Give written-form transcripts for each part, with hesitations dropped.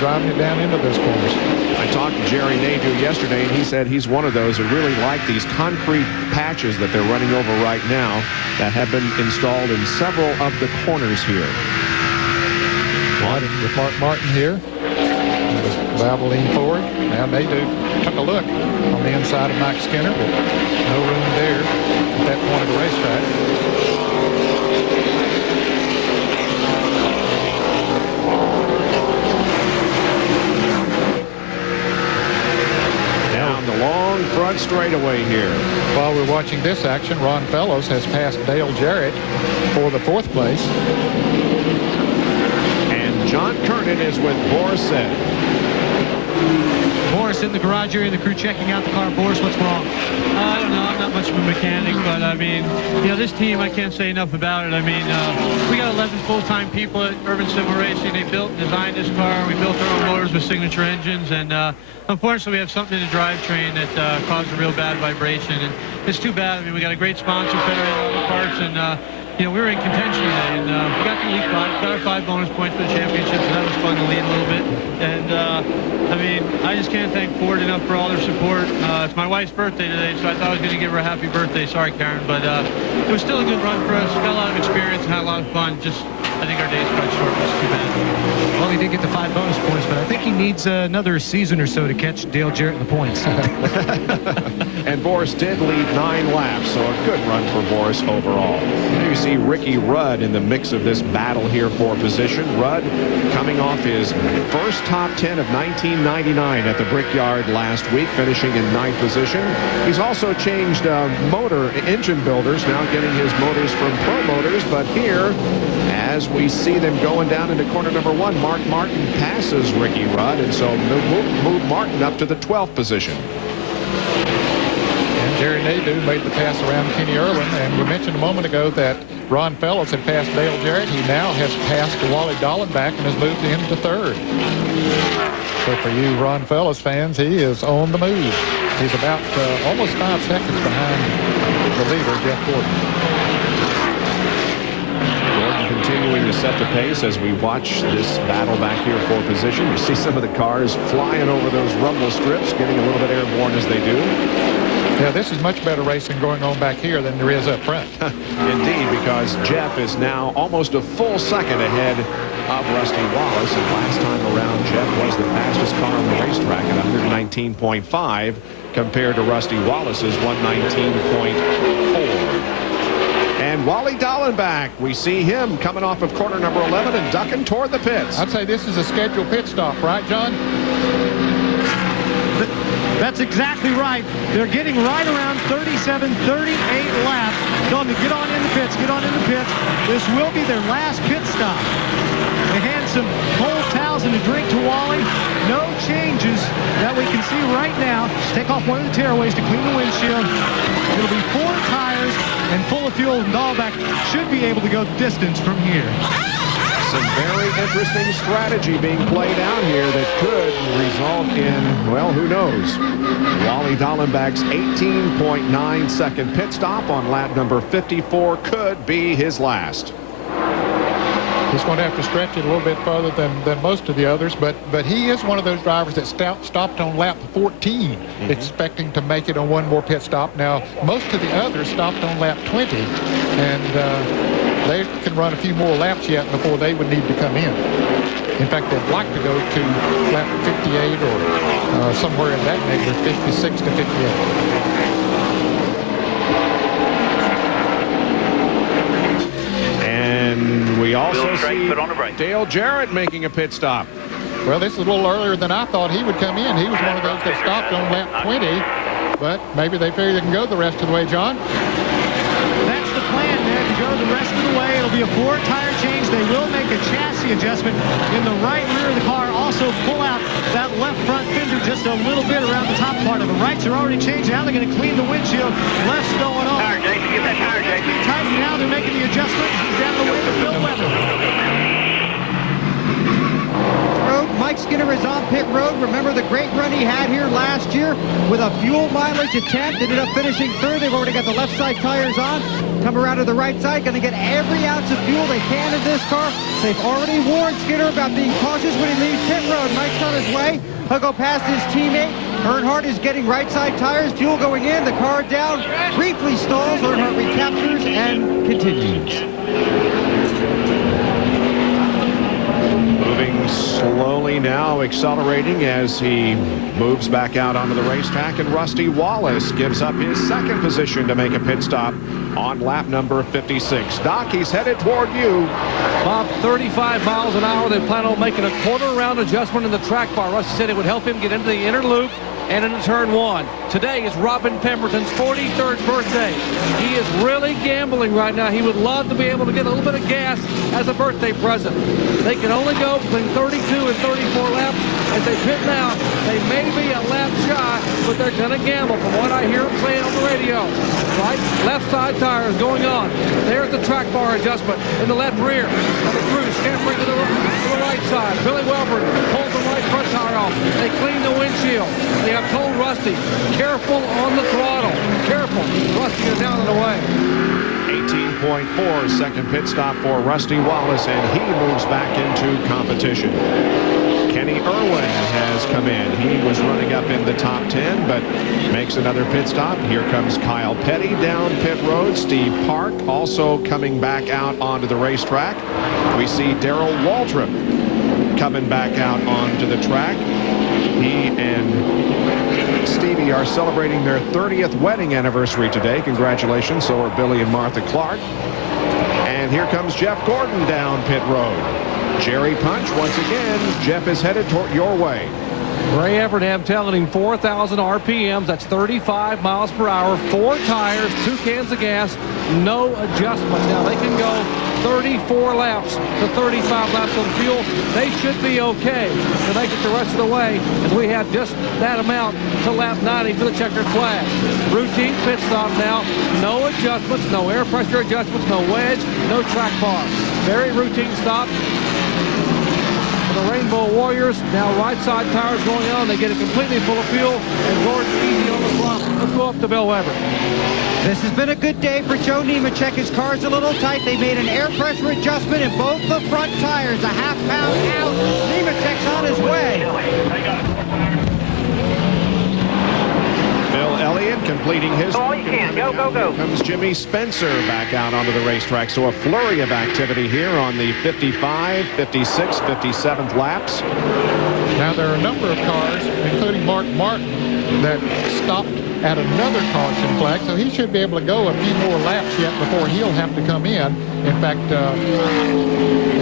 driving it down into those corners. I talked to Jerry Nadeau yesterday, and he said he's one of those who really like these concrete patches that they're running over right now that have been installed in several of the corners here. With Mark Martin here. Valve leaned forward. Now Nadeau took a look on the inside of Mike Skinner, but no room there at that point of the racetrack. Down the long front straightaway here. While we're watching this action, Ron Fellows has passed Dale Jarrett for the 4th place. And John Kernan is with Boris. Boris in the garage area, the crew checking out the car. Boris, what's wrong? I don't know. I'm not much of a mechanic, but I mean, you know, this team, I can't say enough about it. I mean, we got 11 full-time people at Urban Civil Racing. They built and designed this car. We built our own motors with signature engines, and unfortunately, we have something in the drivetrain that caused a real bad vibration, and it's too bad. I mean, we got a great sponsor, Federated Auto Parts, and you know, we were in contention today, and we got the lead 5, got our 5 bonus points for the championship, so that was fun to lead a little bit. And I mean, I just can't thank Ford enough for all their support. It's my wife's birthday today, so I thought I was going to give her a happy birthday. Sorry, Karen, but it was still a good run for us. Got a lot of experience and had a lot of fun. Just, I think our day's cut short. It was too bad. Well, he did get the 5 bonus points, but I think he needs another season or so to catch Dale Jarrett in the points. And Boris did lead 9 laps, so a good run for Boris overall. You see Ricky Rudd in the mix of this battle here for position. Rudd coming off his first top 10 of 1999 at the Brickyard last week, finishing in 9th position. He's also changed motor engine builders, now getting his motors from Pro Motors, but here, as we see them going down into corner number 1, Mark Martin passes Ricky Rudd, and so move Martin up to the 12th position. And Jerry Nadeau made the pass around Kenny Irwin, and we mentioned a moment ago that Ron Fellows had passed Dale Jarrett. He now has passed Wally Dallenbach and has moved him to 3rd. So for you Ron Fellows fans, he is on the move. He's about almost 5 seconds behind the leader, Jeff Gordon. Continuing to set the pace as we watch this battle back here for position. You see some of the cars flying over those rumble strips, getting a little bit airborne as they do. Yeah, this is much better racing going on back here than there is up front. Indeed, because Jeff is now almost a full second ahead of Rusty Wallace, and last time around Jeff was the fastest car on the racetrack at 119.5 compared to Rusty Wallace's 119.4. And Wally Dallenbach, we see him coming off of corner number 11 and ducking toward the pits. I'd say this is a scheduled pit stop, right, John? That's exactly right. They're getting right around 37, 38 laps. Tell them to get on in the pits, get on in the pits. This will be their last pit stop. They hand some cold towels and a drink to Wally. No changes that we can see right now. Just take off one of the tearaways to clean the windshield. It'll be 4 tires and full of fuel, and Dallenbach should be able to go the distance from here. Some very interesting strategy being played out here that could result in, well, who knows? Wally Dallenbach's 18.9-second pit stop on lap number 54 could be his last. He's going to have to stretch it a little bit further than most of the others, but he is one of those drivers that stopped on lap 14, expecting to make it on one more pit stop. Now, most of the others stopped on lap 20, and they can run a few more laps yet before they would need to come in. In fact, they'd like to go to lap 58 or somewhere in that neighborhood, 56 to 58. We also see Dale Jarrett making a pit stop. Well, this is a little earlier than I thought he would come in. He was one of those that stopped on lap 20, but maybe they figure they can go the rest of the way, John. That's the plan, man, to go the rest of the way. It'll be a 4-tire change. They will make a chassis adjustment in the right rear of the car. Also pull out that left front fender just a little bit around the top part of it. Rights are already changed. Now they're going to clean the windshield. Left's going on. Tire, Jason. Get that tire, Jason. Tight. Now they're making the adjustment. He's down the way to Bill Weber. Mike Skinner is on pit road. Remember the great run he had here last year with a fuel mileage of 10. Ended up finishing 3rd. They've already got the left side tires on. Come around to the right side. Going to get every ounce of fuel they can in this car. They've already warned Skinner about being cautious when he leaves pit road. Mike his way. He'll go past his teammate. Earnhardt is getting right side tires. Fuel going in. The car down. Briefly stalls. Earnhardt recaptures and continues. Moving slowly now, accelerating as he moves back out onto the racetrack, and Rusty Wallace gives up his second position to make a pit stop on lap number 56. Doc, he's headed toward you. Bob, 35 miles an hour. They plan on making a quarter round adjustment in the track bar. Rusty said it would help him get into the inner loop and into turn one. Today is Robin Pemberton's 43rd birthday. He is really gambling right now. He would love to be able to get a little bit of gas as a birthday present. They can only go between 32 and 34 laps. As they pit now, they may be a lap shy, but they're going to gamble from what I hear them saying on the radio. Right, left side tires going on. There's the track bar adjustment in the left rear of the crew, scampering to the right side. Billy Welburn pulls the right front tire off. They clean the windshield. They have told Rusty, careful on the throttle. Careful. Rusty is down and away. 18.4 second pit stop for Rusty Wallace, and he moves back into competition. Kenny Irwin has come in. He was running up in the top 10, but makes another pit stop. Here comes Kyle Petty down pit road. Steve Park also coming back out onto the racetrack. We see Darrell Waltrip coming back out onto the track. He and Stevie are celebrating their 30th wedding anniversary today. Congratulations. So are Billy and Martha Clark. And here comes Jeff Gordon down pit road. Jerry Punch once again. Jeff is headed toward your way. Ray Evernham telling him 4,000 RPMs. That's 35 miles per hour. 4 tires, 2 cans of gas, no adjustments. Now they can go 34 laps to 35 laps on fuel. They should be okay to make it the rest of the way, as we have just that amount to lap 90 for the checkered flag. Routine pit stop now. No adjustments, no air pressure adjustments, no wedge, no track bar. Very routine stop. The Rainbow Warriors, now right side tires going on. They get it completely full of fuel, and Gordon easy on the front. Let's go up to Bill Weber. This has been a good day for Joe Nemechek. His car's a little tight. They made an air pressure adjustment in both the front tires. A half pound out. Nemechek's on his way. Bill Elliott completing his. All you can. Go, go, go. Here comes Jimmy Spencer back out onto the racetrack. So a flurry of activity here on the 55, 56, 57th laps. Now there are a number of cars, including Mark Martin, that stopped at another caution flag, so he should be able to go a few more laps yet before he'll have to come in. In fact,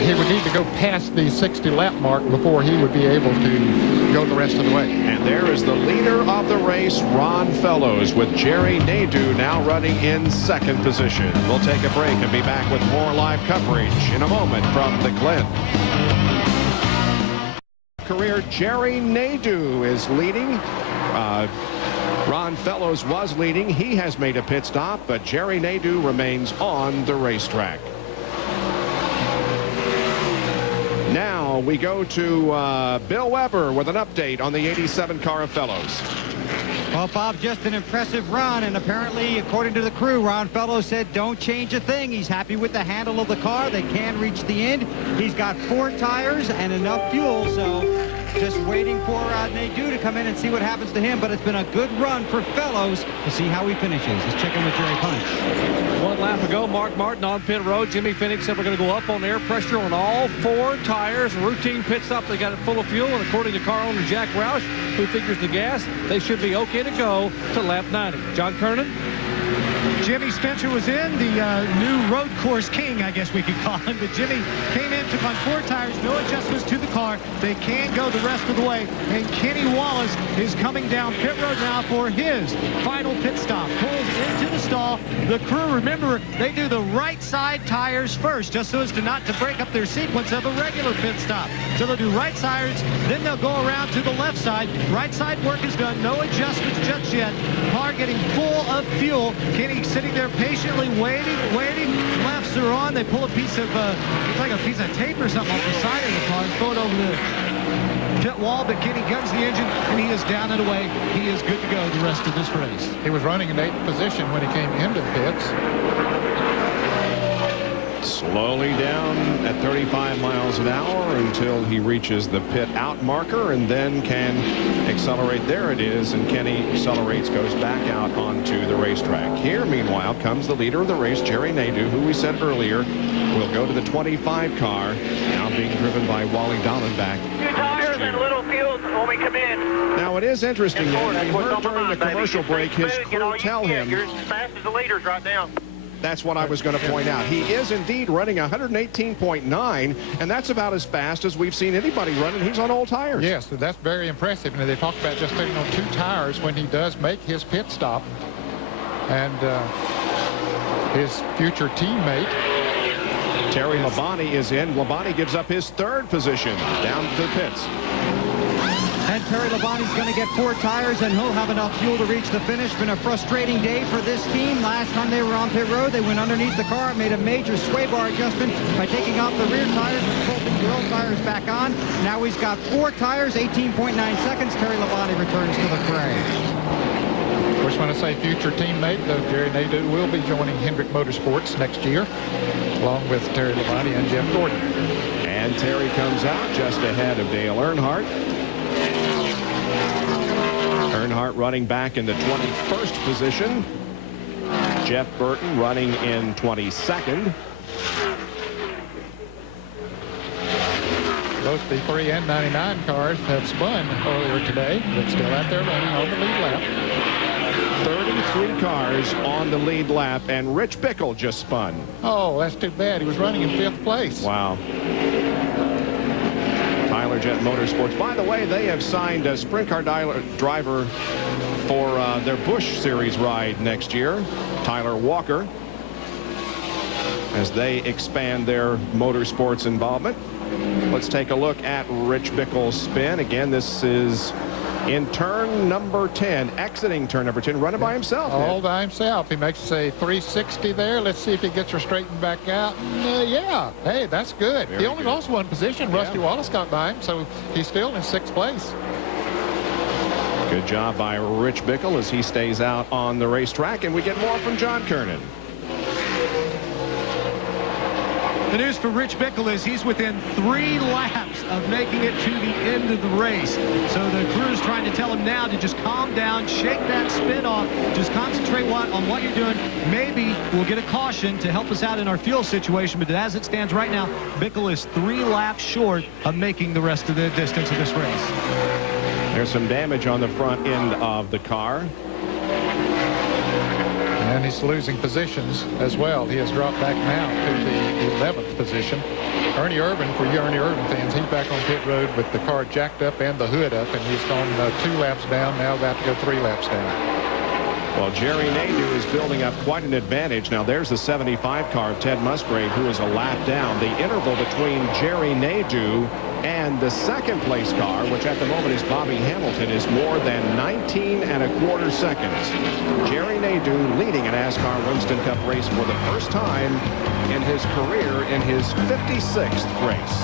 he would need to go past the 60 lap mark before he would be able to go the rest of the way. And there is the leader of the race, Ron Fellows, with Jerry Nadeau now running in second position. We'll take a break and be back with more live coverage in a moment from the Glen. Career Jerry Nadeau is leading. Ron Fellows was leading. He has made a pit stop, but Jerry Nadeau remains on the racetrack. Now we go to Bill Weber with an update on the 87 car of Fellows. Well, Bob, just an impressive run, and apparently, according to the crew, Ron Fellows said don't change a thing. He's happy with the handle of the car. They can reach the end. He's got 4 tires and enough fuel, so just waiting for Nadeau to come in and see what happens to him. But it's been a good run for Fellows to see how he finishes. Let's check in with Jerry Punch. 1 lap ago, Mark Martin on pit road. Jimmy Phoenix said we're going to go up on air pressure on all 4 tires. Routine pit stop. They got it full of fuel, and according to car owner Jack Roush, who figures the gas, they should be okay to go to lap 90. John Kernan. Jimmy Spencer was in, the new road course king, I guess we could call him. But Jimmy came in, took on 4 tires, no adjustments to the car. They can go the rest of the way. And Kenny Wallace is coming down pit road now for his final pit stop. Pulls into the stall. The crew, remember, they do the right side tires first, just so as to not to break up their sequence of a regular pit stop. So they'll do right tires, then they'll go around to the left side. Right side work is done, no adjustments just yet. Car getting full of fuel. Kenny sitting there patiently waiting. Laps are on. They pull a piece of, looks like a piece of tape or something off the side of the car and throw it over the pit wall. But Kenny guns the engine, and he is down and away. He is good to go the rest of this race. He was running in 8th position when he came into the pits. Slowly down at 35 miles an hour until he reaches the pit out marker and then can accelerate. There it is, and Kenny accelerates, goes back out onto the racetrack. Here, meanwhile, comes the leader of the race, Jerry Nadeau, who we said earlier will go to the 25 car, now being driven by Wally Dallenbach. 2 tires and a little fuel when we come in. Now, it is interesting that we heard during the commercial break his crew tell him. You're as fast as the leaders right now. That's what I was going to point out. He is indeed running 118.9, and that's about as fast as we've seen anybody running. He's on old tires. Yes, that's very impressive. And they talk about just putting on 2 tires when he does make his pit stop. And his future teammate, Terry Labonte, is in. Labonte gives up his 3rd position down to the pits. And Terry Labonte's going to get 4 tires, and he'll have enough fuel to reach the finish. Been a frustrating day for this team. Last time they were on pit road, they went underneath the car, made a major sway bar adjustment by taking off the rear tires and bolting the old tires back on. Now he's got 4 tires, 18.9 seconds. Terry Labonte returns to the fray. of course, when I say future teammate, though, Jerry Nadeau will be joining Hendrick Motorsports next year, along with Terry Labonte and Jeff Gordon. And Terry comes out just ahead of Dale Earnhardt. Earnhardt running back in the 21st position. Jeff Burton running in 22nd. Both the 3 and 99 cars have spun earlier today, but still out there running on the lead lap. 33 cars on the lead lap, and Rich Bickle just spun. Oh, that's too bad. He was running in 5th place. Wow. Tyler Jet Motorsports. By the way, they have signed a sprint car driver for their Busch Series ride next year, Tyler Walker, as they expand their motorsports involvement. Let's take a look at Rich Bickle's spin. Again, this is in turn number 10, exiting turn number 10, running by himself. All by himself. He makes, say, 360 there. Let's see if he gets her straightened back out. Yeah, hey, that's good. He only lost 1 position. Rusty Wallace got by him, so he's still in 6th place. Good job by Rich Bickle as he stays out on the racetrack, and we get more from John Kernan. The news for Rich Bickle is he's within 3 laps of making it to the end of the race. So the crew's trying to tell him now to just calm down, shake that spin off, just concentrate on what you're doing. Maybe we'll get a caution to help us out in our fuel situation, but as it stands right now, Bickle is 3 laps short of making the rest of the distance of this race. There's some damage on the front end of the car. And he's losing positions as well. He has dropped back now to the 11th position. Ernie Irvan, for you Ernie Irvan fans, he's back on pit road with the car jacked up and the hood up, and he's gone 2 laps down, now about to go 3 laps down. Well, Jerry Nadeau is building up quite an advantage. Now, there's the 75 car of Ted Musgrave, who is a lap down. The interval between Jerry Nadeau and the 2nd place car, which at the moment is Bobby Hamilton, is more than 19 1/4 seconds. Jerry Nadeau leading a NASCAR Winston Cup race for the first time in his career in his 56th race.